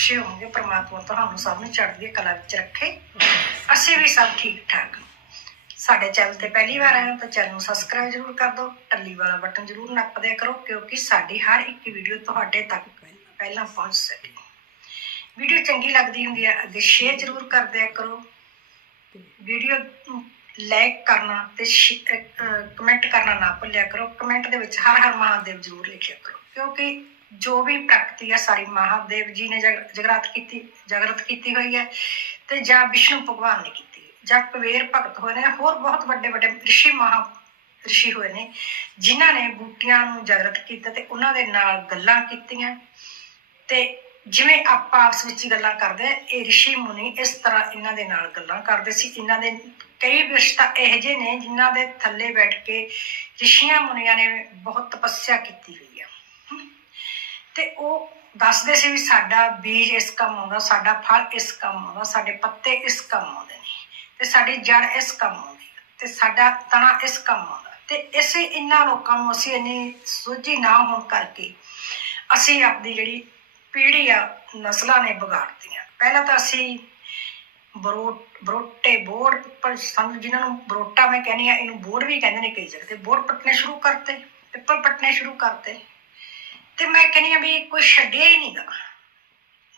ਖੁਸ਼ੀ ਹੋਵਾਂਗੇ ਪ੍ਰਮਾਤਮਾ ਤੁਹਾਨੂੰ ਸਭ ਨੂੰ ਚੜ੍ਹਦੀ ਕਲਾ ਵਿੱਚ ਰੱਖੇ। ਅਸੀਂ ਵੀ ਸਭ ਠੀਕ ਠਾਕ ਸਾਡੇ ਚੈਨਲ ਤੇ ਪਹਿਲੀ ਵਾਰ ਆਏ ਹੋ ਤਾਂ ਚੈਨਲ ਨੂੰ ਸਬਸਕ੍ਰਾਈਬ ਜ਼ਰੂਰ ਕਰ ਦਿਓ, ਟੱਲੀ ਵਾਲਾ ਬਟਨ ਜ਼ਰੂਰ ਨੱਪ ਦਿਆ ਕਰੋ, ਕਿਉਂਕਿ ਸਾਡੀ ਹਰ ਇੱਕ ਵੀਡੀਓ ਤੁਹਾਡੇ ਤੱਕ ਪਹਿਲਾਂ ਪਹੁੰਚ ਸਕੇ। ਵੀਡੀਓ ਚੰਗੀ ਲੱਗਦੀ ਹੁੰਦੀ ਹੈ, ਅੱਗੇ ਸ਼ੇਅਰ ਜ਼ਰੂਰ ਕਰ ਦਿਆ ਕਰੋ। ਵੀਡੀਓ ਲਾਈਕ ਕਰਨਾ ਤੇ ਕਮੈਂਟ ਕਰਨਾ ਨਾ ਭੁੱਲਿਆ ਕਰੋ। ਕਮੈਂਟ ਦੇ ਵਿੱਚ ਹਰ ਹਰ ਮਹਾਦੇਵ ਜ਼ਰੂਰ ਲਿਖਿਆ ਕਰੋ, ਕਿਉਂਕਿ ਜੋ ਵੀ ਪ੍ਰਗਤੀ ਹੈ, ਸਾਰੀ ਮਹਾਦੇਵ ਜੀ ਨੇ ਜਗ- ਜਗਰਾਤ ਕੀਤੀ, ਜਾਗਰਤ ਕੀਤੀ ਹੋਈ ਹੈ ਤੇ ਜਾਂ ਵਿਸ਼ਨੂੰ ਭਗਵਾਨ ਨੇ ਕੀਤੀ ਜਾਂ ਕਵੇਰ ਭਗਤ ਹੋਏ ਨੇ, ਹੋਰ ਬਹੁਤ ਵੱਡੇ ਵੱਡੇ ਰਿਸ਼ੀ ਮਹਾ, ਰਿਸ਼ੀ ਹੋਏ ਨੇ, ਜਿਨ੍ਹਾਂ ਨੇ ਬੂਟੀਆਂ ਨੂੰ ਜਾਗਰਤ ਕੀਤਾ ਤੇ ਉਹਨਾਂ ਦੇ ਨਾਲ ਗੱਲਾਂ ਕੀਤੀਆਂ। ਤੇ ਜਿਵੇਂ ਆਪਾਂ ਆਪਸ ਵਿੱਚ ਗੱਲਾਂ ਕਰਦੇ ਆ ਇਹ ਰਿਸ਼ੀ ਮੁਨੀ ਇਸ ਤਰ੍ਹਾਂ ਇਹਨਾਂ ਦੇ ਨਾਲ ਗੱਲਾਂ ਕਰਦੇ ਸੀ। ਇਹਨਾਂ ਦੇ ਕਈ ਵਿਰਸ਼ਤਾ ਇਹੋ ਜਿਹੇ ਨੇ, ਜਿਨ੍ਹਾਂ ਦੇ ਥੱਲੇ ਬੈਠ ਕੇ ਰਿਸ਼ੀਆਂ ਮੁਨੀਆਂ ਨੇ ਬਹੁਤ ਤਪੱਸਿਆ ਕੀਤੀ ਹੋਈ ਹੈ। ਤੇ ਉਹ ਦੱਸਦੇ ਸੀ ਵੀ ਸਾਡਾ ਬੀਜ ਇਸ ਕੰਮ ਆਉਂਦਾ, ਸਾਡਾ ਫਲ ਇਸ ਕੰਮ ਆਉਂਦਾ, ਸਾਡੇ ਪੱਤੇ ਇਸ ਕੰਮ ਆਉਂਦੇ ਨੇ, ਤੇ ਸਾਡੀ ਜੜ ਇਸ ਕੰਮ ਆਉਂਦੀ ਤੇ ਸਾਡਾ ਤਣਾ ਇਸ ਕੰਮ ਆਉਂਦਾ। ਤੇ ਇਸੇ ਇਹਨਾਂ ਲੋਕਾਂ ਨੂੰ ਅਸੀਂ ਇੰਨੀ ਸੋਝੀ ਨਾ ਹੋਣ ਕਰਕੇ ਅਸੀਂ ਆਪਣੀ ਜਿਹੜੀ ਪੀੜ੍ਹੀ ਆ, ਨਸਲਾਂ ਨੇ ਵਿਗਾੜਤੀਆਂ। ਪਹਿਲਾਂ ਤਾਂ ਅਸੀਂ ਬਰੋ, ਬਰੋਟੇ ਬੋਰਡ ਪਰ ਸਾਨੂੰ ਜਿਨ੍ਹਾਂ ਨੂੰ ਬਰੋਟਾ ਮੈਂ ਕਹਿੰਦੀ ਆ ਇਹਨੂੰ ਬੋਰਡ ਵੀ ਕਹਿੰਦੇ ਨੇ ਕਈ ਜਗ੍ਹਾ ਤੇ ਬੋਰਡ ਪੱਟਣੇ ਸ਼ੁਰੂ ਕਰਤੇ ਪਿੱਪਲ ਪੱਟਣੇ ਸ਼ੁਰੂ ਕਰਤੇ। ਤੇ ਮੈਂ ਕਹਿੰਦੀ ਆ ਵੀ ਕੋਈ ਛੱਡਿਆ ਹੀ ਨਹੀਂ ਗਾ।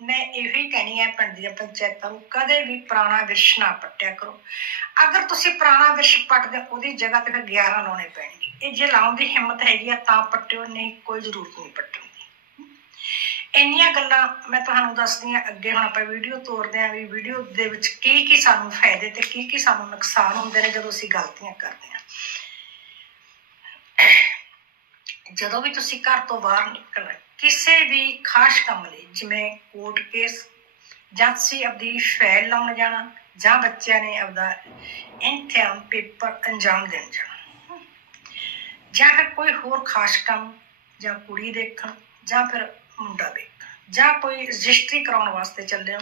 ਮੈਂ ਇਹੋ ਹੀ ਕਹਿੰਦੀ ਆ ਪਿੰਡ ਦੀਆਂ ਪੰਚਾਇਤਾਂ ਨੂੰ ਕਦੇ ਵੀ ਪੁਰਾਣਾ ਵਿਰਸ਼ ਨਾ ਪੱਟਿਆ ਕਰੋ। ਅਗਰ ਤੁਸੀਂ ਪੁਰਾਣਾ ਵਿਰਸ਼ ਪੱਟਦੇ ਹੋ, ਉਹਦੀ ਜਗ੍ਹਾ ਤੇ ਫਿਰ 11 ਲਾਉਣੇ ਪੈਣਗੇ। ਇਹ ਜੇ ਲਾਉਣ ਦੀ ਹਿੰਮਤ ਹੈਗੀ ਆ ਤਾਂ ਪੱਟਿਓ ਨਹੀਂ ਕੋਈ ਜ਼ਰੂਰਤ ਨਹੀਂ ਪੱਟਣ ਦੀ। ਇੰਨੀਆਂ ਗੱਲਾਂ ਮੈਂ ਤੁਹਾਨੂੰ ਦੱਸਦੀ ਹਾਂ ਅੱਗੇ ਹੁਣ ਆਪਾਂ ਵੀਡੀਓ ਤੋਰਦੇ ਹਾਂ ਵੀ ਵੀਡੀਓ ਦੇ ਵਿੱਚ ਕੀ ਕੀ ਸਾਨੂੰ ਫਾਇਦੇ ਤੇ ਕੀ ਕੀ ਸਾਨੂੰ ਨੁਕਸਾਨ ਹੁੰਦੇ ਨੇ ਜਦੋਂ ਅਸੀਂ ਗਲਤੀਆਂ ਕਰਦੇ ਹਾਂ ਜਦੋਂ ਵੀ ਤੁਸੀਂ ਘਰ ਤੋਂ ਬਾਹਰ ਨਿਕਲਣਾ ਕਿਸੇ ਵੀ ਖਾਸ ਕੰਮ ਲਈ, ਜਿਵੇਂ ਕੋਰਟ ਕੇਸ ਜਾਂ ਤੁਸੀਂ ਆਪਦੀ ਫਾਈਲ ਲਾਉਣ ਜਾਣਾ, ਜਾਂ ਬੱਚਿਆਂ ਨੇ ਆਪਦਾ ਇਮਤਿਹਾਨ ਪੇਪਰ ਅੰਜਾਮ ਦੇਣ ਜਾਣਾ। ਜਾਂ ਕੋਈ ਹੋਰ ਖਾਸ ਕੰਮ, ਜਾਂ ਕੁੜੀ ਦੇਖਣ, ਜਾਂ ਫਿਰ ਮੁੰਡਾ ਦੇਖਣ, ਜਾਂ ਕੋਈ ਰਜਿਸਟਰੀ ਕਰਾਉਣ ਵਾਸਤੇ ਚੱਲੇ ਹੋ,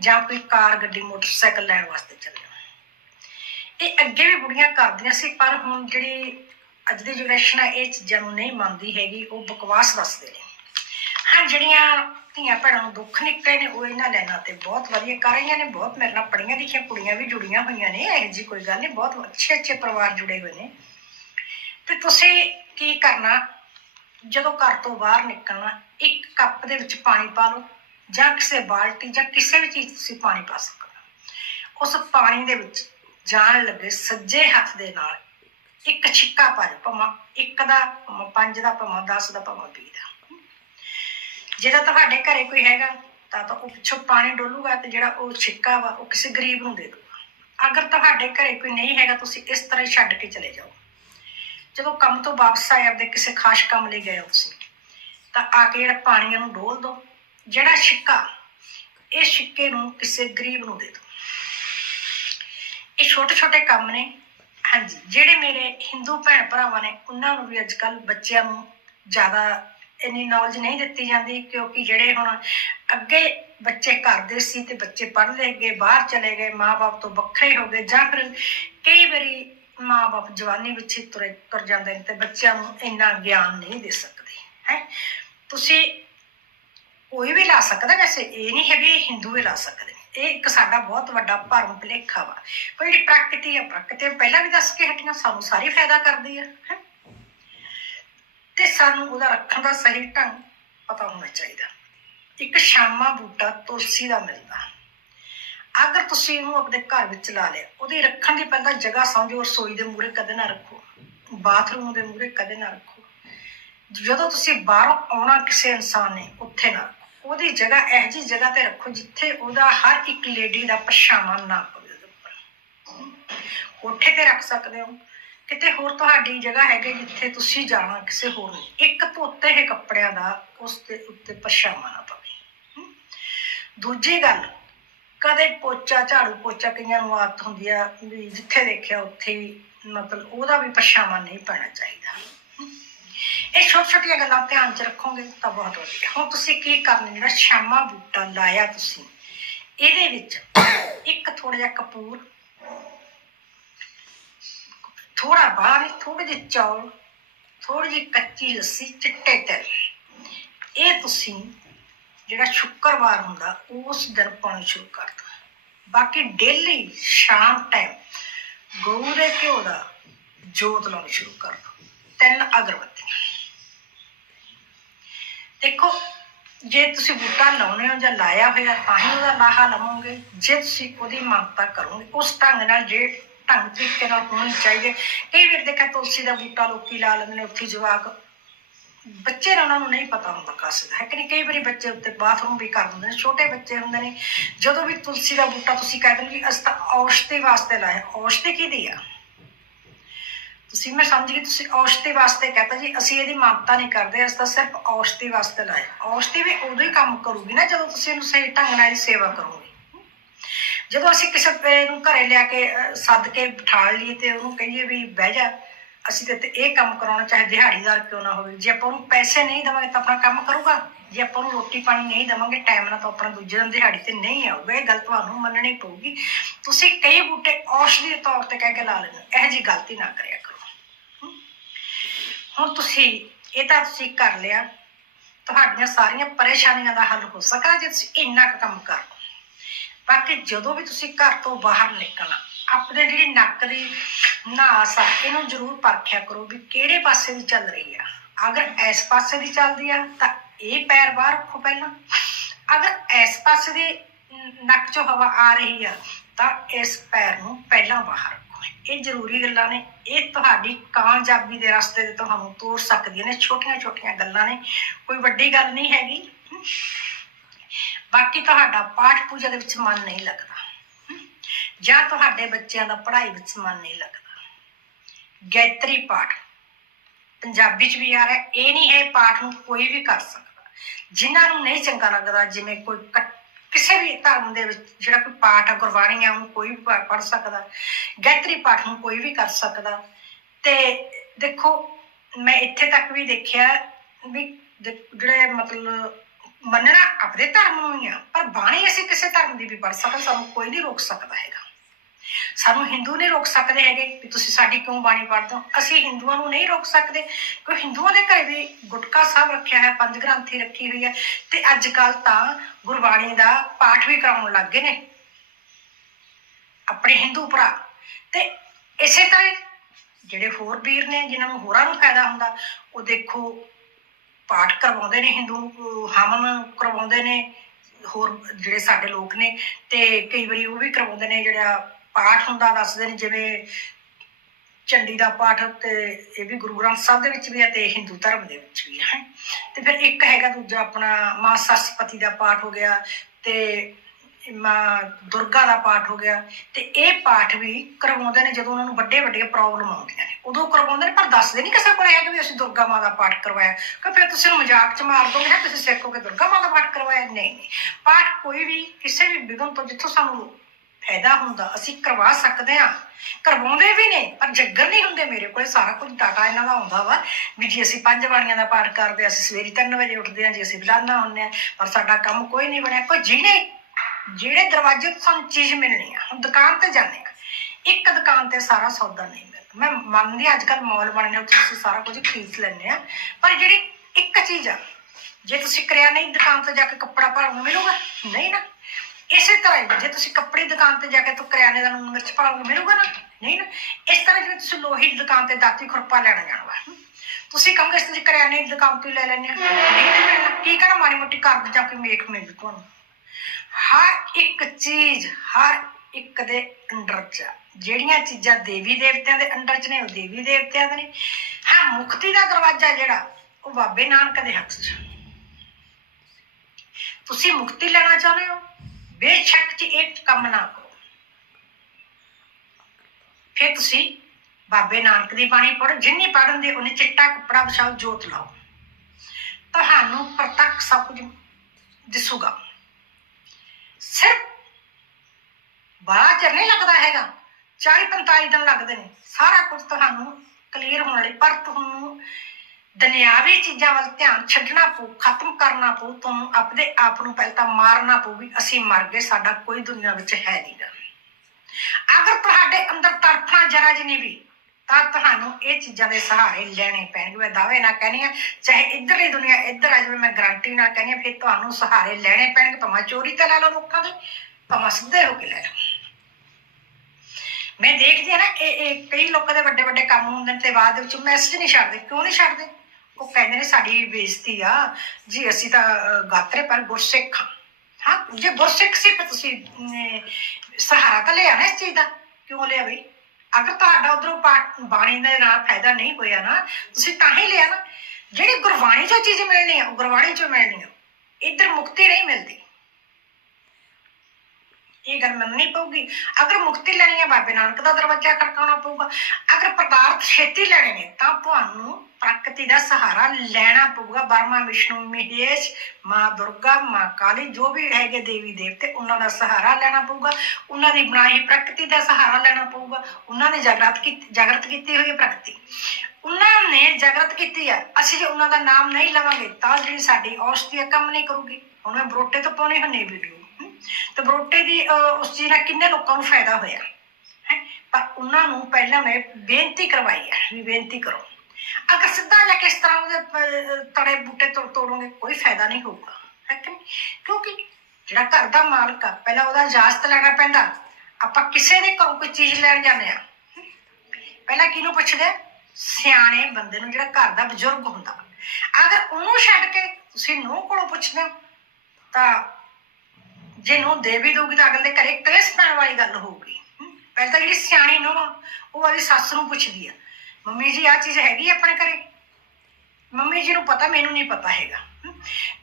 ਜਾਂ ਕੋਈ ਕਾਰ, ਗੱਡੀ, ਮੋਟਰਸਾਈਕਲ ਲੈਣ ਵਾਸਤੇ ਚੱਲੇ ਹੋ। ਇਹ ਅੱਗੇ ਵੀ ਬੁੜੀਆਂ ਕਰਦੀਆਂ ਸੀ, ਪਰ ਹੁਣ ਜਿਹੜੀ ਅੱਜ ਦੀ ਜਨਰੇਸ਼ਨ ਇਹ ਚੀਜ਼ਾਂ ਨੂੰ ਨਹੀਂ ਮੰਨਦੀ ਹੈਗੀ, ਉਹ ਬਕਵਾਸ ਦੱਸਦੇ ਨੇ। ਹਾਂ, ਜਿਹੜੀਆਂ ਧੀਆਂ ਭੈਣਾਂ ਨੂੰ ਦੁੱਖ ਨਿਕਲੇ ਨੇ, ਉਹ ਇਹਨਾਂ ਲੈਣਾ ਤੇ ਬਹੁਤ ਵਧੀਆ ਕਰ ਰਹੀਆਂ ਨੇ, ਬਹੁਤ ਮੇਰੇ ਨਾਲ ਪੜੀਆਂ ਲਿਖੀਆਂ ਕੁੜੀਆਂ ਵੀ ਜੁੜੀਆਂ ਹੋਈਆਂ ਨੇ, ਇਹੋ ਜੀ ਕੋਈ ਗੱਲ ਨਹੀਂ, ਬਹੁਤ ਅੱਛੇ ਅੱਛੇ ਪਰਿਵਾਰ ਜੁੜੇ ਹੋਏ ਨੇ। ਤੇ ਤੁਸੀਂ ਕੀ ਕਰਨਾ? ਜਦੋਂ ਘਰ ਤੋਂ ਬਾਹਰ ਨਿਕਲਣਾ, ਇੱਕ ਕੱਪ ਦੇ ਵਿੱਚ ਪਾਣੀ ਪਾ ਲਓ, ਜਾਂ ਕਿਸੇ ਬਾਲਟੀ, ਜਾਂ ਕਿਸੇ ਵੀ ਚੀਜ਼ ਤੁਸੀਂ ਪਾਣੀ ਪਾ ਸਕੋ ਉਸ ਪਾਣੀ ਦੇ ਵਿੱਚ ਜਾਣ ਲੱਗੇ, ਸੱਜੇ ਹੱਥ ਦੇ ਨਾਲ ਇੱਕ ਛਿੱਕਾ ਭਰ ਦਿਓ ਭਾਵੇਂ ਇੱਕ ਦਾ, ਭਾਵੇਂ ਪੰਜ ਦਾ, ਭਾਵੇਂ 10 ਦਾ, ਭਾਵੇਂ 20 ਦਾ। ਜਿਹੜਾ ਤੁਹਾਡੇ ਘਰੇ ਕੋਈ ਹੈਗਾ, ਤਾਂ ਤਾਂ ਉਹ ਪਿੱਛੋਂ ਪਾਣੀ ਡੋਲੂਗਾ ਤੇ ਜਿਹੜਾ ਉਹ ਛਿੱਕਾ ਵਾ, ਉਹ ਕਿਸੇ ਗਰੀਬ ਨੂੰ ਦੇ ਦੂਗਾ ਅਗਰ ਤੁਹਾਡੇ ਘਰੇ ਕੋਈ ਨਹੀਂ ਹੈਗਾ, ਤੁਸੀਂ ਇਸ ਤਰ੍ਹਾਂ ਹੀ ਛੱਡ ਕੇ ਚਲੇ ਜਾਓ। ਜਦੋਂ ਕੰਮ ਤੋਂ ਵਾਪਸ ਆਏ, ਆਪਦੇ ਕਿਸੇ ਖਾਸ ਕੰਮ ਲਈ ਗਏ ਹੋ ਤੁਸੀਂ, ਤਾਂ ਆ ਕੇ ਜਿਹੜਾ ਪਾਣੀ ਨੂੰ ਡੋਲ ਦੋ। ਜਿਹੜਾ ਛਿੱਕਾ, ਇਹ ਛਿੱਕੇ ਨੂੰ ਕਿਸੇ ਗਰੀਬ ਨੂੰ ਦੇ ਦਿਓ ਇਹ ਛੋਟੇ ਛੋਟੇ ਕੰਮ ਨੇ ਹਾਂਜੀ, ਜਿਹੜੇ ਮੇਰੇ ਹਿੰਦੂ ਭੈਣ ਭਰਾਵਾਂ ਨੇ, ਉਹਨਾਂ ਨੂੰ ਵੀ ਅੱਜ ਕੱਲ ਬੱਚਿਆਂ ਨੂੰ ਜ਼ਿਆਦਾ ਇੰਨੀ ਨੌਲੇਜ ਨਹੀਂ ਦਿੱਤੀ ਜਾਂਦੀ, ਕਿਉਂਕਿ ਜਿਹੜੇ ਹੁਣ ਅੱਗੇ ਬੱਚੇ ਕਰਦੇ ਸੀ ਤੇ ਬੱਚੇ ਪੜ੍ਹ ਲੈ ਗਏ, ਬਾਹਰ ਚਲੇ ਗਏ ਮਾਪੇ ਤੋਂ ਵੱਖਰੇ ਹੋ ਗਏ, ਜਾਂ ਫਿਰ ਕਈ ਵਾਰੀ ਮਾਪੇ ਜਵਾਨੀ ਵਿੱਚ ਹੀ ਤੁਰੇ, ਤੁਰ ਜਾਂਦੇ ਨੇ ਤੇ ਬੱਚਿਆਂ ਨੂੰ ਇੰਨਾ ਗਿਆਨ ਨਹੀਂ ਦੇ ਸਕਦੇ, ਹੈ? ਤੁਸੀਂ ਕੋਈ ਵੀ ਲਾ ਸਕਦਾ ਵੈਸੇ, ਇਹ ਨਹੀਂ ਹੈ ਵੀ ਹਿੰਦੂ ਵੀ ਲਾ ਸਕਦੇ ਇਹ ਇੱਕ ਸਾਡਾ ਬਹੁਤ ਵੱਡਾ ਭਰਮ ਭੁਲੇਖਾ ਵਾ। ਕੋਈ ਜਿਹੜੀ ਪ੍ਰਕਿਰਤੀ ਆ, ਪ੍ਰਕਿਰਤੀ ਪਹਿਲਾਂ ਵੀ ਦੱਸ ਕੇ ਹਟੀਆਂ, ਸਾਨੂੰ ਸਾਰੀ ਫਾਇਦਾ ਕਰਦੀ ਆ ਤੇ ਸਾਨੂੰ ਉਹਦਾ ਰੱਖਣ ਦਾ ਸਹੀ ਢੰਗ ਪਤਾ ਹੋਣਾ ਚਾਹੀਦਾ। ਇੱਕ ਸ਼ਾਮਾ ਬੂਟਾ ਤੁਲਸੀ ਦਾ ਮਿਲਦਾ। ਅਗਰ ਤੁਸੀਂ ਇਹਨੂੰ ਆਪਣੇ ਘਰ ਵਿੱਚ ਲਾ ਲਿਆ, ਉਹਦੀ ਰੱਖਣ ਦੀ ਪਹਿਲਾਂ ਜਗ੍ਹਾ ਸਮਝੋ, ਰਸੋਈ ਦੇ ਮੂਹਰੇ ਕਦੇ ਨਾ ਰੱਖੋ। ਬਾਥਰੂਮ ਦੇ ਮੂਹਰੇ ਕਦੇ ਨਾ ਰੱਖੋ। ਜਦੋਂ ਤੁਸੀਂ ਬਾਹਰੋਂ ਆਉਣਾ ਕਿਸੇ ਇਨਸਾਨ ਨੇ, ਉੱਥੇ ਨਾ ਉਹਦੀ ਜਗ੍ਹਾ, ਇਹੋ ਜਿਹੀ ਜਗ੍ਹਾ ਤੇ ਰੱਖੋ ਜਿੱਥੇ ਉਹਦਾ ਹਰ ਇੱਕ ਲੇਡੀ ਦਾ ਪਛਾਵਾਂ ਨਾ ਪਵੇ ਉੱਪਰ। ਕੋਠੇ ਤੇ ਰੱਖ ਸਕਦੇ ਹੋ। ਕਿਤੇ ਹੋਰ ਤੁਹਾਡੀ ਜਗ੍ਹਾ ਹੈਗੀ ਜਿੱਥੇ ਤੁਸੀਂ ਜਾਣਾ ਕਿਸੇ ਹੋਰ ਨੂੰ। ਇੱਕ ਧੋਤੇ ਹੋਏ ਕੱਪੜਿਆਂ ਦਾ ਉਸ ਦੇ ਉੱਤੇ ਪਰਛਾਵਾਂ ਨਾ ਪਵੇ। ਦੂਜੀ ਗੱਲ, ਕਦੇ ਪੋਚਾ, ਝਾੜੂ ਪੋਚਾ ਕਈਆਂ ਨੂੰ ਆਦਤ ਹੁੰਦੀ ਆ ਵੀ ਜਿੱਥੇ ਦੇਖਿਆ ਉੱਥੇ ਮਤਲਬ ਉਹਦਾ ਵੀ ਪਰਛਾਵਾਂ ਨਹੀਂ ਪੈਣਾ ਚਾਹੀਦਾ। ਇਹ ਛੋਟੀ ਛੋਟੀਆਂ ਗੱਲਾਂ ਧਿਆਨ ਚ ਰੱਖੋਗੇ ਤਾਂ ਬਹੁਤ ਵਧੀਆ। ਹੁਣ ਤੁਸੀਂ ਕੀ ਕਰਨਾ, ਜਿਹੜਾ ਸ਼ਾਮਾ ਬੂਟਾ ਲਾਇਆ ਤੁਸੀਂ, ਇਹਦੇ ਵਿੱਚ ਇੱਕ ਥੋੜਾ ਜਿਹਾ ਕਪੂਰ ਥੋੜਾ ਬਾਹਰ ਥੋੜੇ ਜਿਹੇ ਚੌਲ ਥੋੜੀ ਜਿਹੀ ਕੱਚੀ ਲੱਸੀ, ਚਿੱਟੇ ਤੇਲ। ਇਹ ਤੁਸੀਂ ਜਿਹੜਾ ਸ਼ੁੱਕਰਵਾਰ ਹੁੰਦਾ, ਉਸ ਦਿਨ ਪਾਉਣੀ ਸ਼ੁਰੂ ਕਰ ਦੋ ਬਾਕੀ ਡੇਲੀ ਸ਼ਾਮ ਟਾਈਮ ਗਊ ਦੇ ਘਿਓ ਦਾ ਜੋਤ ਲਾਉਣੀ ਸ਼ੁਰੂ ਕਰ ਦੋ ਤਿੰਨ ਅਗਰਬੱਤੀਆਂ ਦੇਖੋ, ਜੇ ਤੁਸੀਂ ਬੂਟਾ ਲਾਉਣੇ ਹੋ ਜਾਂ ਲਾਇਆ ਹੋਇਆ, ਤਾਂ ਹੀ ਉਹਦਾ ਲਾਹਾ ਲਵੋਗੇ। ਜੇ ਤੁਸੀਂ ਉਹਦੀ ਮੰਨਤਾ ਕਰੋਗੇ, ਉਸ ਢੰਗ ਨਾਲ, ਜੇ ਢੰਗ ਤਰੀਕੇ ਨਾਲ ਹੋਣੀ ਚਾਹੀਦੀ ਕਈ ਵਾਰ ਦੇਖਿਆ ਤੁਲਸੀ ਦਾ ਬੂਟਾ ਲੋਕੀ ਲਾ ਲੈਂਦੇ ਨੇ ਉੱਥੇ ਜਵਾਕ। ਬੱਚੇ ਨਾਲ ਉਹਨਾਂ ਨੂੰ ਨਹੀਂ ਪਤਾ ਹੁੰਦਾ ਕਸਦਾ ਹੈ ਕਿ ਨਹੀਂ? ਕਈ ਵਾਰੀ ਬੱਚੇ ਉੱਤੇ ਬਾਥਰੂਮ ਵੀ ਕਰ ਦਿੰਦੇ ਨੇ, ਛੋਟੇ ਬੱਚੇ ਹੁੰਦੇ ਨੇ। ਜਦੋਂ ਵੀ ਤੁਲਸੀ ਦਾ ਬੂਟਾ ਤੁਸੀਂ ਕਹਿ ਦਿੰਦੇ ਵੀ ਅਸੀਂ ਤਾਂ ਔਸ਼ਧੀ ਵਾਸਤੇ ਲਾਇਆ, ਔਸ਼ਧੀ ਕਿਹਦੀ ਆ? ਤੁਸੀਂ ਮੈਂ ਸਮਝ ਗਈ, ਤੁਸੀਂ ਔਸ਼ਧੀ ਵਾਸਤੇ ਕਹਤਾ ਜੀ, ਅਸੀਂ ਇਹਦੀ ਮਾਨਤਾ ਨਹੀਂ ਕਰਦੇ, ਅਸੀਂ ਤਾਂ ਸਿਰਫ ਔਸ਼ਧੀ ਵਾਸਤੇ ਲਾਇਆ ਔਸ਼ਧੀ ਵੀ ਉਦੋਂ ਹੀ ਕੰਮ ਕਰੂਗੀ ਨਾ, ਜਦੋਂ ਤੁਸੀਂ ਇਹਨੂੰ ਸਹੀ ਢੰਗ ਨਾਲ ਸੇਵਾ ਕਰੋਗੇ। ਜਦੋਂ ਅਸੀਂ ਕਿਸੇ ਨੂੰ ਘਰੇ ਲਿਆ ਕੇ ਸੱਦ ਕੇ ਬਿਠਾ ਲਈਏ ਤੇ ਉਹਨੂੰ ਕਹੀਏ ਵੀ ਬਹਿ ਜਾ, ਅਸੀਂ ਤੇ ਇਹ ਕੰਮ ਕਰਾਉਣਾ, ਚਾਹੇ ਦਿਹਾੜੀਦਾਰ ਕਿਉਂ ਨਾ ਹੋਵੇ। ਜੇ ਆਪਾਂ ਉਹਨੂੰ ਪੈਸੇ ਨਹੀਂ ਦੇਵਾਂਗੇ ਤਾਂ ਆਪਣਾ ਕੰਮ ਕਰੂਗਾ। ਜੇ ਆਪਾਂ ਉਹਨੂੰ ਰੋਟੀ ਪਾਣੀ ਨਹੀਂ ਦੇਵਾਂਗੇ ਟਾਈਮ ਨਾਲ ਤਾਂ ਆਪਣਾ ਦੂਜੇ ਦਿਨ ਦਿਹਾੜੀ ਤੇ ਨਹੀਂ ਆਊਗਾ। ਇਹ ਗੱਲ ਤੁਹਾਨੂੰ ਮੰਨਣੀ ਪਊਗੀ। ਤੁਸੀਂ ਕਈ ਬੂਟੇ ਔਸ਼ਧੀ ਦੇ ਤੌਰ ਤੇ ਕਹਿ ਕੇ ਲਾ ਲੈਣਾ ਇਹ ਜੀ ਗਲਤੀ ਨਾ ਕਰਿਆ ਕਰੋ। ਹੁਣ ਤੁਸੀਂ ਇਹ ਤਾਂ ਤੁਸੀਂ ਕਰ ਲਿਆ। ਤੁਹਾਡੀਆਂ ਸਾਰੀਆਂ ਪਰੇਸ਼ਾਨੀਆਂ ਦਾ ਹੱਲ ਹੋ ਸਕਦਾ ਜੇ ਤੁਸੀਂ ਇੰਨਾ ਕੁ ਕੰਮ ਕਰ ਬਾਕੀ ਜਦੋਂ ਵੀ ਤੁਸੀਂ ਘਰ ਤੋਂ ਬਾਹਰ ਨਿਕਲਣਾ, ਆਪਣੇ ਜਿਹੜੀ ਨੱਕ ਦੀ ਨਾਸ ਆ, ਇਹਨੂੰ ਜ਼ਰੂਰ ਪਰਖਿਆ ਕਰੋ ਵੀ ਕਿਹੜੇ ਪਾਸੇ ਦੀ ਚੱਲ ਰਹੀ ਆ। ਅਗਰ ਇਸ ਪਾਸੇ ਦੀ ਚੱਲਦੀ ਆ, ਤਾਂ ਇਹ ਪੈਰ ਬਾਹਰ ਰੱਖੋ ਪਹਿਲਾਂ। ਅਗਰ ਇਸ ਪਾਸੇ ਦੀ ਨੱਕ ਚੋਂ ਹਵਾ ਆ ਰਹੀ ਆ, ਤਾਂ ਇਸ ਪੈਰ ਨੂੰ ਪਹਿਲਾਂ ਬਾਹਰ ਇਹ ਜ਼ਰੂਰੀ ਗੱਲਾਂ ਨੇ, ਇਹ ਤੁਹਾਡੀ ਕਾਮਯਾਬੀ ਦੇ ਰਸਤੇ ਤੇ ਤੁਹਾਨੂੰ ਤੋਰ ਸਕਦੀਆਂ ਨੇ, ਛੋਟੀਆਂ ਛੋਟੀਆਂ ਗੱਲਾਂ ਨੇ, ਕੋਈ ਵੱਡੀ ਗੱਲ ਨਹੀਂ ਹੈਗੀ। ਬਾਕੀ ਤੁਹਾਡਾ ਪਾਠ ਪੂਜਾ ਦੇ ਵਿੱਚ ਮਨ ਨਹੀਂ ਲੱਗਦਾ। ਜਾਂ ਤੁਹਾਡੇ ਬੱਚਿਆਂ ਦਾ ਪੜ੍ਹਾਈ ਵਿੱਚ ਮਨ ਨਹੀਂ ਲੱਗਦਾ। ਗਾਇਤਰੀ ਪਾਠ, ਪੰਜਾਬੀ ਚ ਵੀ ਆ ਰਿਹਾ, ਇਹ ਨਹੀਂ ਹੈ ਪਾਠ ਨੂੰ ਕੋਈ ਵੀ ਕਰ ਸਕਦਾ। ਜਿਨ੍ਹਾਂ ਨੂੰ ਨਹੀਂ ਚੰਗਾ ਲੱਗਦਾ, ਜਿਵੇਂ ਕੋਈ ਕ- ਕਿਸੇ ਵੀ ਧਰਮ ਦੇ ਵਿੱਚ ਜਿਹੜਾ ਕੋਈ ਪਾਠ ਆ, ਗੁਰਬਾਣੀ ਆ, ਉਹਨੂੰ ਕੋਈ ਵੀ ਪੜ੍ਹ ਸਕਦਾ। ਗਾਇਤਰੀ ਪਾਠ ਨੂੰ ਕੋਈ ਵੀ ਕਰ ਸਕਦਾ। ਤੇ ਦੇਖੋ, ਮੈਂ ਇੱਥੇ ਤੱਕ ਵੀ ਦੇਖਿਆ ਵੀ ਜਿਹੜੇ ਮਤਲਬ ਮੰਨਣਾ ਆਪਣੇ ਧਰਮ ਨੂੰ ਹੀ ਆ, ਪਰ ਬਾਣੀ ਅਸੀਂ ਕਿਸੇ ਧਰਮ ਦੀ ਵੀ ਪੜ ਸਕਦੇ, ਸਾਨੂੰ ਕੋਈ ਨਹੀਂ ਰੋਕ ਸਕਦਾ ਹੈਗਾ। ਸਾਨੂੰ ਹਿੰਦੂ ਨਹੀਂ ਰੋਕ ਸਕਦੇ ਹੈਗੇ ਵੀ ਤੁਸੀਂ ਸਾਡੀ ਕਿਉਂ ਬਾਣੀ ਪੜ੍ਹਦੇ ਹੋ? ਅਸੀਂ ਹਿੰਦੂਆਂ ਨੂੰ ਨਹੀਂ ਰੋਕ ਸਕਦੇ। ਕਿ ਹਿੰਦੂਆਂ ਦੇ ਘਰੇ ਵੀ ਗੁਟਕਾ ਸਾਹਿਬ ਰੱਖਿਆ ਹੈ ਪੰਜ ਗ੍ਰੰਥੀ ਰੱਖੀ ਹੋਈ ਹੈ ਤੇ ਅੱਜ ਕੱਲ ਤਾਂ ਗੁਰਬਾਣੀ ਦਾ ਪਾਠ ਵੀ ਕਰਾਉਣ ਲੱਗ ਗਏ ਨੇ। ਆਪਣੇ ਹਿੰਦੂ ਭਰਾ। ਤੇ ਇਸੇ ਤਰ੍ਹਾਂ ਜਿਹੜੇ ਹੋਰ ਵੀਰ ਨੇ, ਜਿਨ੍ਹਾਂ ਨੂੰ ਹੋਰਾਂ ਨੂੰ ਫਾਇਦਾ ਹੁੰਦਾ, ਉਹ ਦੇਖੋ ਪਾਠ ਕਰਵਾਉਂਦੇ ਨੇ, ਹਿੰਦੂ, ਅਹ ਹਵਨ ਕਰਵਾਉਂਦੇ ਨੇ, ਹੋਰ ਜਿਹੜੇ ਸਾਡੇ ਲੋਕ ਨੇ, ਤੇ ਕਈ ਵਾਰੀ ਉਹ ਵੀ ਕਰਵਾਉਂਦੇ ਨੇ, ਜਿਹੜਾ ਪਾਠ ਹੁੰਦਾ ਦੱਸਦੇ ਨੇ, ਜਿਵੇਂ ਚੰਡੀ ਦਾ ਪਾਠ ਤੇ ਇਹ ਵੀ ਗੁਰੂ ਗ੍ਰੰਥ ਸਾਹਿਬ ਦੇ ਵਿੱਚ ਵੀ ਹੈ ਤੇ ਹਿੰਦੂ ਧਰਮ ਦੇ ਵਿੱਚ ਵੀ ਹੈ ਤੇ ਫਿਰ ਇੱਕ ਹੈਗਾ ਦੂਜਾ ਆਪਣਾ ਮਾਂ ਸਰਸਪਤੀ ਦਾ ਪਾਠ ਹੋ ਗਿਆ ਤੇ ਮਾਂ ਦੁਰਗਾ ਦਾ ਪਾਠ ਹੋ ਗਿਆ ਤੇ ਇਹ ਪਾਠ ਵੀ ਕਰਵਾਉਂਦੇ ਨੇ ਜਦੋਂ ਉਹਨਾਂ ਨੂੰ ਵੱਡੇ ਵੱਡੀਆਂ ਪ੍ਰੋਬਲਮ ਆਉਂਦੀਆਂ ਨੇ। ਉਦੋਂ ਕਰਵਾਉਂਦੇ ਨੇ ਪਰ ਦੱਸਦੇ ਨਹੀਂ ਕਿਸੇ ਕੋਲ ਹੈ ਕਿ ਵੀ ਅਸੀਂ ਦੁਰਗਾ ਮਾਂ ਦਾ ਪਾਠ ਕਰਵਾਇਆ। ਕਿ ਫਿਰ ਤੁਸੀਂ ਮਜ਼ਾਕ ਚ ਮਾਰ ਦੋਗੇ ਤੁਸੀਂ ਸਿੱਖ ਹੋ ਕੇ ਦੁਰਗਾ ਮਾਂ ਦਾ ਪਾਠ ਕਰਵਾਇਆ। ਨਹੀਂ ਨਹੀਂ। ਪਾਠ ਕੋਈ ਵੀ ਕਿਸੇ ਵੀ ਵਿਗਨ ਤੋਂ, ਜਿੱਥੋਂ ਸਾਨੂੰ ਫਾਇਦਾ ਹੁੰਦਾ, ਅਸੀਂ ਕਰਵਾ ਸਕਦੇ ਹਾਂ। ਕਰਵਾਉਂਦੇ ਵੀ ਨੇ, ਪਰ ਜੱਗਰ ਨਹੀਂ ਹੁੰਦੇ ਮੇਰੇ ਕੋਲੇ, ਸਾਰਾ ਕੁਝ ਡਾਟਾ ਇਹਨਾਂ ਦਾ ਆਉਂਦਾ ਵਾ ਵੀ ਜੀ ਅਸੀਂ ਪੰਜ ਬਾਣੀਆਂ ਦਾ ਪਾਠ ਕਰਦੇ ਅਸੀਂ ਸਵੇਰੇ 3 ਵਜੇ ਉੱਠਦੇ ਹਾਂ, ਜੀ ਅਸੀਂ ਫਲਾਨਾ ਹੁੰਨੇ ਆ ਪਰ ਸਾਡਾ ਕੰਮ ਕੋਈ ਨਹੀਂ ਬਣਿਆ। ਕੋਈ ਜਿਹਨੇ, ਜਿਹੜੇ ਦਰਵਾਜ਼ੇ ਤੋਂ ਸਾਨੂੰ ਚੀਜ਼ ਮਿਲਣੀ ਆ, ਹੁਣ ਦੁਕਾਨ ਤੇ ਜਾਂਦੇ ਆ ਇੱਕ ਦੁਕਾਨ ਤੇ ਸਾਰਾ ਸੌਦਾ ਨਹੀਂ ਮਿਲਦਾ। ਮੈਂ ਮੰਨਦੀ ਅੱਜ ਕੱਲ ਮਾਲ ਬਣੇ ਨੇ, ਉੱਥੇ ਅਸੀਂ ਸਾਰਾ ਕੁਝ ਖਰੀਦ ਲੈਂਦੇ ਆ ਪਰ ਜਿਹੜੀ ਇੱਕ ਚੀਜ਼ ਆ, ਜੇ ਤੁਸੀਂ ਕਰਿਆ ਨਹੀਂ ਦੁਕਾਨ ਤੇ ਜਾ ਕੇ ਕੱਪੜਾ ਭਾਲੋਗੇ ਮਿਲੂਗਾ, ਨਹੀਂ ਨਾ। ਇਸੇ ਤਰ੍ਹਾਂ ਹੀ, ਜੇ ਤੁਸੀਂ ਕੱਪੜੇ ਦੀ ਦੁਕਾਨ ਤੇ ਜਾ ਕੇ ਤਾਂ ਕਰਿਆਨੇ ਦਾ ਨੂਨ ਮਿਰਚ ਭਾਲੋਗੇ ਮਿਲੂਗਾ ਨਾ? ਨਹੀਂ ਨਾ। ਇਸ ਤਰ੍ਹਾਂ ਜਿਵੇਂ ਤੁਸੀਂ ਲੋਹੀ ਦੀ ਦੁਕਾਨ ਤੇ ਦਾਤੀ ਖੁਰਪਾ ਲੈਣਾ ਜਾਣਾ ਤੁਸੀਂ ਕਹੋਗੇ ਇਸ ਤੁਸੀਂ ਕਰਿਆਨੇ ਦੀ ਦੁਕਾਨ ਤੋਂ ਲੈ ਲੈਣੇ ਨਹੀਂ ਮਿਲਣਾ ਕੀ ਕਰਾਂ, ਮਾੜੀ ਮੋਟੀ ਘਰ ਦੀ ਜਾ ਕੇ ਮੇਖ ਮਿਲ ਤੁਹਾਨੂੰ ਹਰ ਇੱਕ ਚੀਜ਼, ਹਰ ਇੱਕ ਦੇ ਅੰਡਰ ਚ ਜਿਹੜੀਆਂ ਚੀਜ਼ਾਂ ਦੇਵੀ ਦੇਵਤਿਆਂ ਦੇ ਅੰਡਰ ਚ ਨੇ, ਉਹ ਦੇਵੀ ਦੇਵਤਿਆਂ ਦੇ ਨੇ। ਹਾਂ, ਮੁਕਤੀ ਦਾ ਦਰਵਾਜ਼ਾ ਜਿਹੜਾ, ਉਹ ਬਾਬੇ ਨਾਨਕ ਦੇ ਹੱਥ 'ਚ ਤੁਸੀਂ ਮੁਕਤੀ ਲੈਣਾ ਚਾਹੁੰਦੇ ਹੋ? ਬੇਸ਼ੱਕ ਚ ਇਹ ਕੰਮ ਨਾ ਕਰੋ। ਫਿਰ ਤੁਸੀਂ ਬਾਬੇ ਨਾਨਕ ਦੀ ਬਾਣੀ ਪੜ੍ਹੋ, ਜਿੰਨੀ ਪੜ੍ਹਨ ਦੇ ਉਹਨੇ ਚਿੱਟਾ ਕੱਪੜਾ ਵਿਛਾਓ, ਜੋਤ ਲਾਓ। ਤੁਹਾਨੂੰ ਪ੍ਰਤੱਖ ਸਭ ਕੁਝ ਦਿਸੂਗਾ। ਸਿਰਫ ਬੜਾ ਚਿਰ ਨਹੀਂ ਲੱਗਦਾ ਹੈਗਾ 40 45 ਦਿਨ ਲੱਗਦੇ ਨੇ। ਸਾਰਾ ਕੁਝ ਤੁਹਾਨੂੰ ਕਲੀਅਰ ਹੋਣ ਲਈ ਪਰ ਤੁਹਾਨੂੰ ਦੁਨਿਆਵੀ ਚੀਜ਼ਾਂ ਵੱਲ ਧਿਆਨ ਛੱਡਣਾ ਪਊ, ਖਤਮ ਕਰਨਾ ਪਊ, ਤੁਹਾਨੂੰ ਆਪਣੇ ਆਪ ਨੂੰ ਪਹਿਲਾਂ ਤਾਂ ਮਾਰਨਾ ਪਊ ਵੀ ਅਸੀਂ ਮਰ ਗਏ, ਸਾਡਾ ਕੋਈ ਦੁਨੀਆ ਵਿੱਚ ਹੈ ਨਹੀਂਗਾ ਅਗਰ ਤੁਹਾਡੇ ਅੰਦਰ ਤੜਫਣਾ ਜਰਾ ਜਿੰਨੀ ਵੀ, ਤਾਂ ਤੁਹਾਨੂੰ ਇਹ ਚੀਜ਼ਾਂ ਦੇ ਸਹਾਰੇ ਲੈਣੇ ਪੈਣਗੇ। ਮੈਂ ਦਾਅਵੇ ਨਾਲ ਕਹਿੰਦੀ ਆ ਚਾਹੇ ਇੱਧਰਲੀ ਦੁਨੀਆ ਇੱਧਰ ਆ ਜਾਵੇ, ਮੈਂ ਗਾਰੰਟੀ ਨਾਲ ਕਹਿੰਦੀ ਆ ਫਿਰ ਤੁਹਾਨੂੰ ਸਹਾਰੇ ਲੈਣੇ ਪੈਣਗੇ। ਭਾਵੇਂ ਚੋਰੀ ਤੇ ਲੈ ਲਓ ਲੋਕਾਂ ਦੇ, ਭਾਵੇਂ ਸਿੱਧੇ ਹੋ ਕੇ ਲੈ ਲਓ। ਮੈਂ ਦੇਖਦੀ ਆ ਨਾ, ਇਹ ਇਹ ਕਈ ਲੋਕਾਂ ਦੇ ਵੱਡੇ ਵੱਡੇ ਕੰਮ ਹੁੰਦੇ ਨੇ ਤੇ ਬਾਅਦ ਦੇ ਵਿੱਚ ਮੈਸੇਜ ਨਹੀਂ ਛੱਡਦੇ। ਕਿਉਂ ਨਹੀਂ ਛੱਡਦੇ? ਉਹ ਕਹਿੰਦੇ ਨੇ ਸਾਡੀ ਬੇਇੱਜ਼ਤੀ ਆ ਜੀ ਅਸੀਂ ਤਾਂ ਅਹ, ਗਾਤਰੇ ਪਰ ਗੁਰਸਿੱਖ ਹਾਂ। ਜੇ ਗੁਰਸਿੱਖ ਸੀ ਫਿਰ ਤੁਸੀਂ ਸਹਾਰਾ ਤਾਂ ਲਿਆ ਨਾ ਇਸ ਚੀਜ਼ ਦਾ। ਕਿਉਂ ਲਿਆ ਬਈ? ਅਗਰ ਤੁਹਾਡਾ ਉਧਰੋਂ ਬਾਣੀ ਦੇ ਨਾਲ ਫਾਇਦਾ ਨਹੀਂ ਹੋਇਆ ਨਾ ਤੁਸੀਂ ਤਾਂ ਹੀ ਲਿਆ ਨਾ। ਜਿਹੜੀ ਗੁਰਬਾਣੀ ਚੋਂ ਚੀਜ਼ ਮਿਲਣੀ ਆ ਉਹ ਗੁਰਬਾਣੀ ਚੋਂ ਮਿਲਣੀ ਆ। ਇੱਧਰ ਮੁਕਤੀ ਨਹੀਂ ਮਿਲਦੀ। ਇਹ ਗੱਲ ਮੰਨਣੀ ਪਊਗੀ? ਅਗਰ ਮੁਕਤੀ ਲੈਣੀ ਹੈ ਬਾਬੇ ਨਾਨਕ ਦਾ ਦਰਵਾਜ਼ਾ ਖੜਕਾਉਣਾ ਪਊਗਾ। ਅਗਰ ਪਦਾਰਥ ਛੇਤੀ ਲੈਣੇ ਨੇ, ਤਾਂ ਤੁਹਾਨੂੰ ਪ੍ਰਕਿਰਤੀ ਦਾ ਸਹਾਰਾ ਲੈਣਾ ਪਊਗਾ। ਬਰਮਾ, ਵਿਸ਼ਨੂੰ, ਮਹੇਸ਼, ਮਾਂ ਦੁਰਗਾ, ਮਾਂ ਕਾਲੀ, ਜੋ ਵੀ ਹੈਗੇ ਦੇਵੀ ਦੇਵਤੇ, ਉਹਨਾਂ ਦਾ ਸਹਾਰਾ ਲੈਣਾ ਪਊਗਾ। ਉਹਨਾਂ ਦੀ ਬਣਾਈ ਪ੍ਰਕਿਰਤੀ ਦਾ ਸਹਾਰਾ ਲੈਣਾ ਪਊਗਾ। ਉਹਨਾਂ ਨੇ ਜਾਗਰਤ ਕੀਤੀ ਜਾਗਰਤ ਕੀਤੀ ਹੋਈ ਹੈ ਪ੍ਰਕਿਰਤੀ। ਉਹਨਾਂ ਨੇ ਜਾਗਰਤ ਕੀਤੀ ਹੈ। ਅਸੀਂ ਜੇ ਉਹਨਾਂ ਦਾ ਨਾਮ ਨਹੀਂ ਲਵਾਂਗੇ, ਤਾਂ ਜਿਹੜੀ ਸਾਡੀ ਔਸ਼ਧੀ ਹੈ ਕੰਮ ਨਹੀਂ ਕਰੂਗੀ। ਹੁਣ ਮੈਂ ਬਰੋਟੇ ਤੋਂ ਪਾਉਣੇ ਹੁੰਨੀ ਵੀਡੀਓ। ਤੇ ਬਰੋਟੇ ਦੀ ਉਸ ਚੀਜ਼ ਨਾਲ ਕਿੰਨੇ ਲੋਕਾਂ ਨੂੰ ਫਾਇਦਾ ਹੋਇਆ? ਹੈ? ਪਰ ਉਹਨਾਂ ਨੂੰ ਪਹਿਲਾਂ ਮੈਂ ਬੇਨਤੀ ਕਰਵਾਈ ਹੈ ਵੀ ਬੇਨਤੀ ਕਰੋ। ਅਗਰ ਸਿੱਧਾ ਜਾ ਕੇ ਇਸ ਤਰ੍ਹਾਂ ਉਹਦੇ ਤੜੇ ਬੂਟੇ ਤੋਂ ਤੋੜੋਗੇ, ਕੋਈ ਫਾਇਦਾ ਨਹੀਂ ਹੋਊਗਾ। ਹੈ ਕਿ ਕਿਉਂਕਿ ਜਿਹੜਾ ਘਰ ਦਾ ਮਾਲਕ ਆ, ਪਹਿਲਾਂ ਉਹਦਾ ਇਜਾਜ਼ਤ ਲੈਣਾ ਪੈਂਦਾ। ਆਪਾਂ ਕਿਸੇ ਦੇ ਘਰੋਂ ਕੋਈ ਚੀਜ਼ ਲੈਣ ਜਾਂਦੇ ਆ ਪਹਿਲਾਂ ਕਿਹਨੂੰ ਪੁੱਛਦੇ ਸਿਆਣੇ ਬੰਦੇ ਨੂੰ, ਜਿਹੜਾ ਘਰ ਦਾ ਬਜ਼ੁਰਗ ਹੁੰਦਾ। ਅਗਰ ਉਹਨੂੰ ਛੱਡ ਕੇ ਤੁਸੀਂ ਨੂੰਹ ਕੋਲੋਂ ਪੁੱਛਦੇ ਹੋ, ਤਾਂ ਜਿਹਨੂੰ ਨੂੰ ਦੇ ਦਊਗੀ ਤਾਂ ਅਗਲੇ ਦੇ ਘਰੇ ਕਲੇਸ਼ ਪੈਣ ਵਾਲੀ ਗੱਲ ਹੋਊਗੀ। ਪਹਿਲਾਂ ਤਾਂ ਜਿਹੜੀ ਸਿਆਣੀ ਨੂੰ ਉਹ ਆਦੀ ਸੱਸ ਨੂੰ ਪੁੱਛਦੀ ਆ, ਮੰਮੀ ਜੀ ਆ ਚੀਜ਼ ਹੈਗੀ ਆ ਆਪਣੇ ਘਰੇ? ਮੰਮੀ ਜੀ ਨੂੰ ਪਤਾ, ਮੈਨੂੰ ਨਹੀਂ ਪਤਾ ਹੈਗਾ।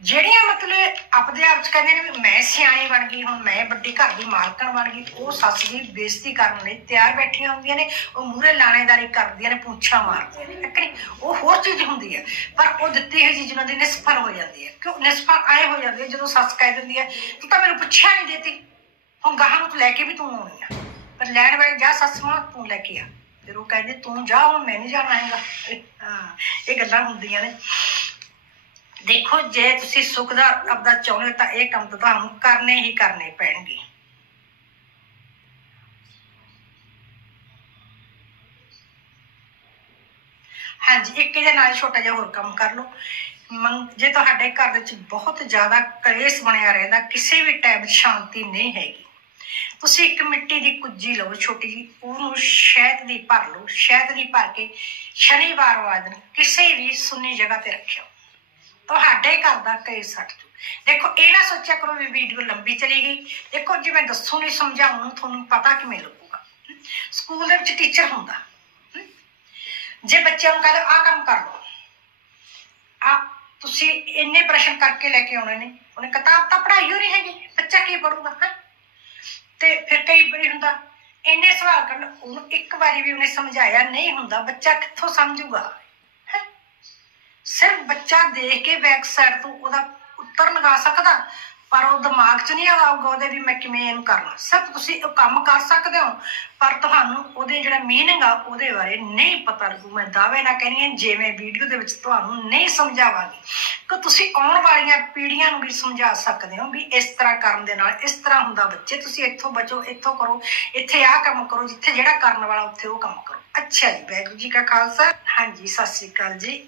ਜਿਹੜੀਆਂ ਮਤਲਬ ਆਪਦੇ ਆਪ ਚ ਕਹਿੰਦੇ ਨੇ ਮੈਂ ਸਿਆਣੀ ਬਣ ਗਈ, ਹੁਣ ਮੈਂ ਵੱਡੀ ਘਰ ਦੀ ਮਾਲਕਣ ਬਣ ਗਈ, ਉਹ ਸੱਸ ਦੀ ਬੇਇੱਜ਼ਤੀ ਕਰਨ ਲਈ ਤਿਆਰ ਬੈਠੀਆਂ ਹੁੰਦੀਆਂ ਨੇ, ਉਹ ਮੂਹਰੇ ਲਾਣੇਦਾਰੀ ਕਰਦੀਆਂ ਨੇ, ਪੁੱਛਾਂ ਮਾਰਦੀਆਂ ਨੇ, ਹੈ ਉਹ ਹੋਰ ਚੀਜ਼ ਹੁੰਦੀ ਹੈ, ਪਰ ਉਹ ਦਿੱਤੀ ਹੋਈ ਚੀਜ਼ ਉਹਨਾਂ ਦੀ ਨਿਸਫਲ ਹੋ ਜਾਂਦੀ ਹੈ। ਕਿਉਂ? ਨਿਸਫਲ ਆਏ ਹੋ ਜਾਂਦੀ ਹੈ, ਜਦੋਂ ਸੱਸ ਕਹਿ ਦਿੰਦੀ ਹੈ, ਤੂੰ ਤਾਂ ਮੈਨੂੰ ਪੁੱਛਿਆ ਨਹੀਂ ਦੇਤੀ, ਹੁਣ ਗਾਹਾਂ ਨੂੰ ਤੂੰ ਲੈ ਕੇ ਵੀ ਤੂੰ ਆਉਣੀ ਆ। ਪਰ ਲੈਣ ਵੇਲੇ ਜਾ ਸੱਸ ਮਾਂ, ਤੂੰ ਲੈ ਕੇ ਆ। ਫਿਰ ਉਹ ਕਹਿੰਦੇ, ਤੂੰ ਜਾ, ਹੁਣ ਮੈਂ ਨਹੀਂ ਜਾਣਾ ਹੈਗਾ। ਹਾਂ, ਇਹ ਗੱਲਾਂ ਹੁੰਦੀਆਂ ਨੇ। ਦੇਖੋ, ਜੇ ਤੁਸੀਂ ਸੁੱਖ ਦਾ ਆਪਦਾ ਚਾਹੁੰਦੇ ਹੋ ਤਾਂ ਇਹ ਕੰਮ ਤਾਂ ਤੁਹਾਨੂੰ ਕਰਨੇ ਹੀ ਕਰਨੇ ਪੈਣਗੇ। ਹਾਂਜੀ, ਇੱਕ ਇਹਦੇ ਨਾਲ ਛੋਟਾ ਜਿਹਾ ਹੋਰ ਕੰਮ ਕਰ ਲਓ। ਮੰਗ- ਜੇ ਤੁਹਾਡੇ ਘਰ ਵਿੱਚ ਬਹੁਤ ਜ਼ਿਆਦਾ ਕਲੇਸ਼ ਬਣਿਆ ਰਹਿੰਦਾ, ਕਿਸੇ ਵੀ ਟਾਈਮ ਸ਼ਾਂਤੀ ਨਹੀਂ ਹੈਗੀ। ਤੁਸੀਂ ਇੱਕ ਮਿੱਟੀ ਦੀ ਕੁੱਜੀ ਲਓ, ਛੋਟੀ ਜੀ ਉਹਨੂੰ ਸ਼ਹਿਦ ਦੀ ਭਰ ਲਓ, ਸ਼ਹਿਦ ਦੀ ਭਰ ਕੇ ਸ਼ਨੀਵਾਰ ਵਾਰ ਦਿਨ ਕਿਸੇ ਵੀ ਸੁੰਨੀ ਜਗ੍ਹਾ ਤੇ ਰੱਖਿਓ। ਤੁਹਾਡੇ ਘਰ ਦਾ ਕਲੇਸ਼ ਹਟ ਜੂ। ਦੇਖੋ, ਇਹ ਨਾ ਸੋਚਿਆ ਕਰੋ ਵੀ ਵੀਡੀਓ ਲੰਬੀ ਚਲੀ ਗਈ। ਦੇਖੋ, ਜੇ ਮੈਂ ਦੱਸੂ ਨਹੀਂ ਸਮਝਾਉਂ ਤੁਹਾਨੂੰ ਪਤਾ ਕਿਵੇਂ ਲੱਗੂਗਾ। ਸਕੂਲ ਦੇ ਵਿੱਚ ਟੀਚਰ ਹੁੰਦਾ। ਜੇ ਬੱਚਿਆਂ ਨੂੰ ਕਹਿੰਦੇ, ਆਹ ਕੰਮ ਕਰ ਲਓ। ਆ ਤੁਸੀਂ ਇੰਨੇ ਪ੍ਰਸ਼ਨ ਕਰਕੇ ਲੈ ਕੇ ਆਉਣੇ ਨੇ। ਉਹਨੇ ਕਿਤਾਬ ਤਾਂ ਪੜ੍ਹਾਈ ਹੋ ਰਹੀ ਹੈਗੀ। ਬੱਚਾ ਕੀ ਪੜੂਗਾ ਹੈ? ਤੇ ਫਿਰ ਕਈ ਵਾਰੀ ਹੁੰਦਾ, ਇੰਨੇ ਸਵਾਲ ਕਰਨ, ਉਹਨੂੰ ਇੱਕ ਵਾਰੀ ਵੀ ਉਹਨੇ ਸਮਝਾਇਆ ਨਹੀਂ ਹੁੰਦਾ। ਬੱਚਾ ਕਿੱਥੋਂ ਸਮਝੂਗਾ? ਸਿਰਫ ਬੱਚਾ ਦੇਖ ਕੇ ਬੈਕ ਸਾਈਡ ਤੋਂ ਉਹਦਾ ਉੱਤਰ ਲਗਾ ਸਕਦਾ, ਪਰ ਉਹ ਦਿਮਾਗ 'ਚ ਨਹੀਂ ਆਊਗਾ ਉਹਦੇ ਵੀ ਮੈਂ ਕਿਵੇਂ ਇਹਨੂੰ ਕਰਨਾ। ਸਿਰਫ ਤੁਸੀਂ ਉਹ ਕੰਮ ਕਰ ਸਕਦੇ ਹੋ, ਪਰ ਤੁਹਾਨੂੰ ਉਹਦੇ ਜਿਹੜਾ ਮੀਨਿੰਗ ਆ, ਉਹਦੇ ਬਾਰੇ ਨਹੀਂ ਪਤਾ ਲੱਗੂ। ਮੈਂ ਦਾਅਵੇ ਨਾਲ ਕਹਿੰਦੀ ਹਾਂ, ਜਿਵੇਂ ਵੀਡੀਓ ਦੇ ਵਿੱਚ ਤੁਹਾਨੂੰ ਨਹੀਂ ਸਮਝਾਵਾਂਗੀ। ਕਿ ਤੁਸੀਂ ਆਉਣ ਵਾਲੀਆਂ ਪੀੜ੍ਹੀਆਂ ਨੂੰ ਵੀ ਸਮਝਾ ਸਕਦੇ ਹੋ ਵੀ ਇਸ ਤਰ੍ਹਾਂ ਕਰਨ ਦੇ ਨਾਲ ਇਸ ਤਰ੍ਹਾਂ ਹੁੰਦਾ ਬੱਚੇ। ਤੁਸੀਂ ਇੱਥੋਂ ਬਚੋ, ਇੱਥੋਂ ਕਰੋ, ਇੱਥੇ ਆਹ ਕੰਮ ਕਰੋ, ਜਿੱਥੇ ਜਿਹੜਾ ਕਰਨ ਵਾਲਾ ਉੱਥੇ ਉਹ ਕੰਮ ਕਰੋ। ਅੱਛਾ ਜੀ, ਵਾਹਿਗੁਰੂ ਜੀ ਕਾ ਖਾਲਸਾ। ਹਾਂਜੀ, ਸਤਿ ਸ੍ਰੀ ਅਕਾਲ ਜੀ।